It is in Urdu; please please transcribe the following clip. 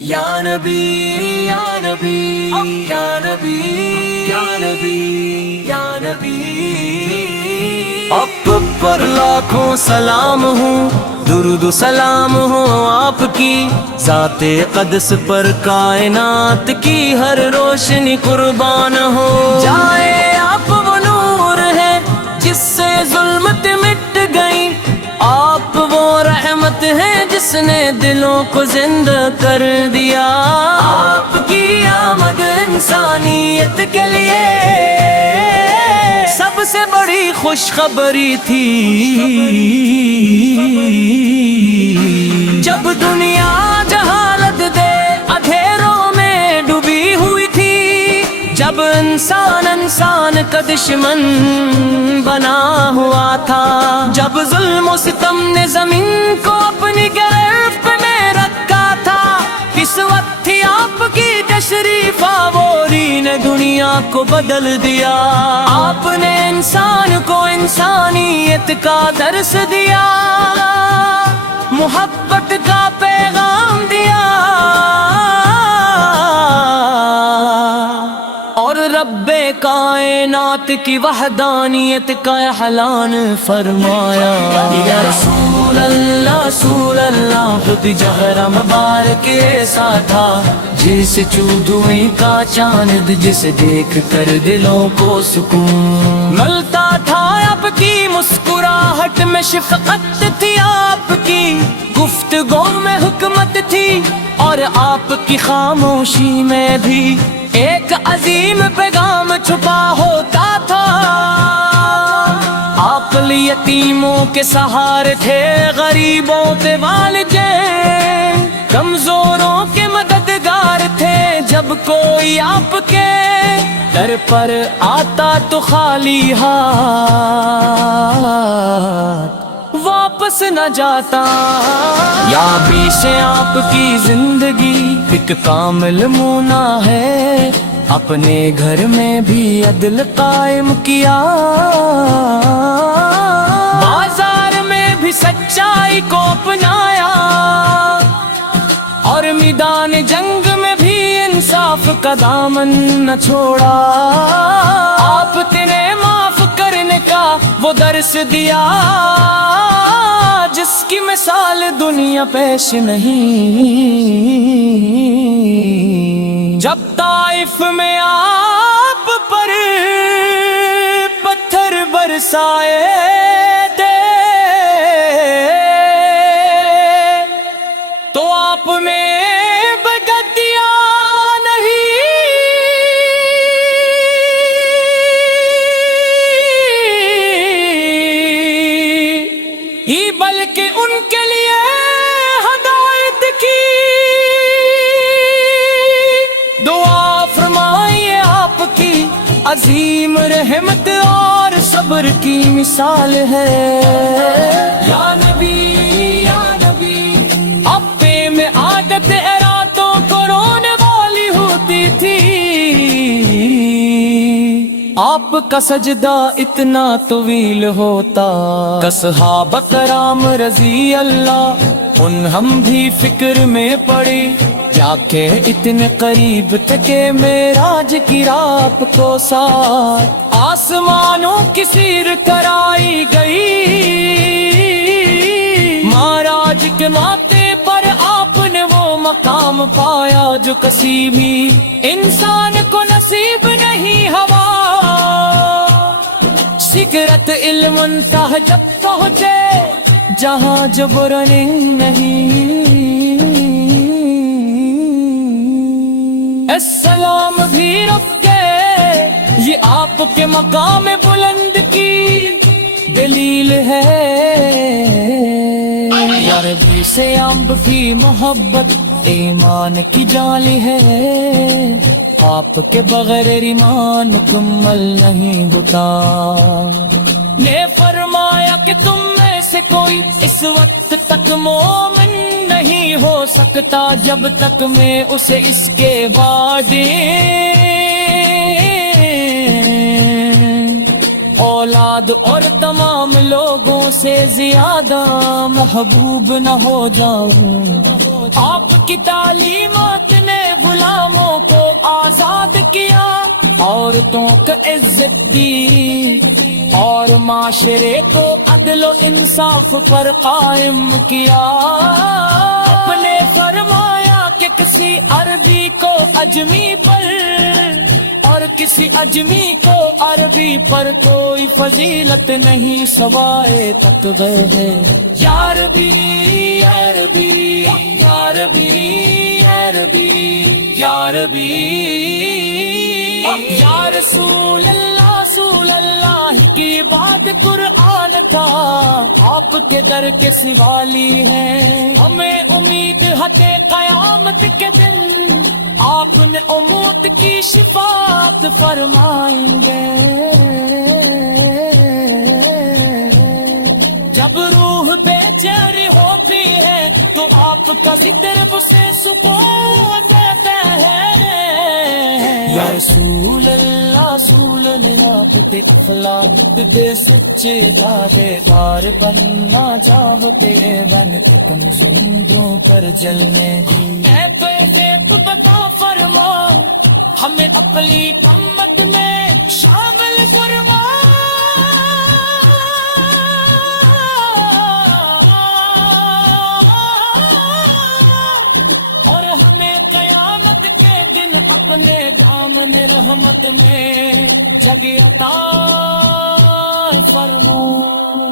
یا نبی یا نبی یا نبی یا نبی یا نبی، آپ پر لاکھوں سلام ہوں، درود و سلام ہو آپ کی ذات قدس پر، کائنات کی ہر روشنی قربان ہو جائے۔ آپ وہ نور ہے جس سے ظلمت مٹ گئی، آپ وہ رحمت ہے جس نے دلوں کو زندہ کر دیا۔ آپ کی آمد انسانیت کے لیے سب سے بڑی خوشخبری تھی، جب دنیا جہالت دے اندھیروں میں ڈوبی ہوئی تھی، جب انسان کا دشمن بنا ہوا تھا، جب ظلم و ستم نے زمین کو اپنی گرفت میں رکھا تھا، اس وقت تھی آپ کی تشریف آوری نے دنیا کو بدل دیا۔ آپ نے انسان کو انسانیت کا درس دیا، محبت کا پیغام دیا، اور رب کائنات کی وحدانیت کا اعلان فرمایا۔ یا رسول اللہ رسول اللہ، خود جہرا مبارک ایسا تھا جیسے چودھویں کا چاند، جسے دیکھ کر دلوں کو سکون ملتا تھا۔ آپ کی مسکراہٹ میں شفقت تھی، آپ کی گفتگو میں حکمت تھی، اور آپ کی خاموشی میں بھی ایک عظیم پیغام چھپا ہوتا تھا۔ عاقل یتیموں کے سہارے تھے، غریبوں کے والدین، کمزوروں کے مددگار تھے، جب کوئی آپ کے در پر آتا تو خالی ہاتھ واپس نہ جاتا۔ یا بھی سے آپ کی زندگی ایک کامل نمونہ ہے، اپنے گھر میں بھی عدل قائم کیا، بازار میں بھی سچائی کو اپنایا، اور میدان جنگ میں بھی انصاف کا دامن نہ چھوڑا۔ آپ نے معاف کرنے کا وہ درس دیا جس کی مثال دنیا پیش نہیں۔ جب طائف میں آپ پر پتھر برسائے تھے تو آپ نے بگدیا نہیں، ہی بلکہ ان کے لیے ہدایت کی دعا فرمائیے۔ آپ کی عظیم رحمت اور صبر کی مثال ہے۔ یا نبی یا نبی، اپنے میں عادت راتوں کو رونے والی ہوتی تھی، آپ کا سجدہ اتنا طویل ہوتا کہ صحابہ کرام رضی اللہ ان ہم بھی فکر میں پڑے، جا کے اتنے قریب تھے کہ معراج کی رات کو ساتھ آسمانوں کی سیر کرائی گئی۔ معراج کے ماتھے پر آپ نے وہ مقام پایا جو کسی بھی انسان کو نصیب نہیں ہوا۔ سکرت علم انتہا جب پہنچے جہاں جبر نہیں، السلام بھی رکھ کے یہ آپ کے مقام بلند کی دلیل ہے۔ یا ربی سے اب بھی محبت ایمان کی جالی ہے، آپ کے بغیر ایمان مکمل نہیں ہوتا۔ نے فرمایا کہ تم میں سے کوئی اس وقت تک مومن نہیں ہو سکتا جب تک میں اسے اس کے وعدے اولاد اور تمام لوگوں سے زیادہ محبوب نہ ہو جاؤں۔ آپ کی تعلیمات نے غلاموں کو آزاد کیا، عورتوں کو عزت دی اور معاشرے کو عدل و انصاف پر قائم کیا۔ آپ نے فرمایا کہ کسی عربی کو عجمی پر اور کسی عجمی کو عربی پر کوئی فضیلت نہیں سوائے تقوی ہے۔ یا عربی یا عربی یا عربی یا عربی یا عربی یا رسول اللہ رسول اللہ کی بات قرآن کا، آپ کے در کے سوالی ہے، ہمیں امید ہے قیامت کے دن آپ نے امید کی شفاعت فرمائیں گے۔ جب روح بے چاری ہوتی ہے تو آپ کا ذکر اسے سکون دیتا ہے۔ یا رسول اللہ رسول اللہ تیرے اخلاق دے سچے دارے دار بننا جاؤ تیرے بن کے کمزوروں پر جلنے۔ اے پیدے تو بتا فرما ہمیں اپنی امت میں شامل فرما۔ اور ہمیں قیامت کے دن اپنے دامن رحمت میں جگہ عطا فرما۔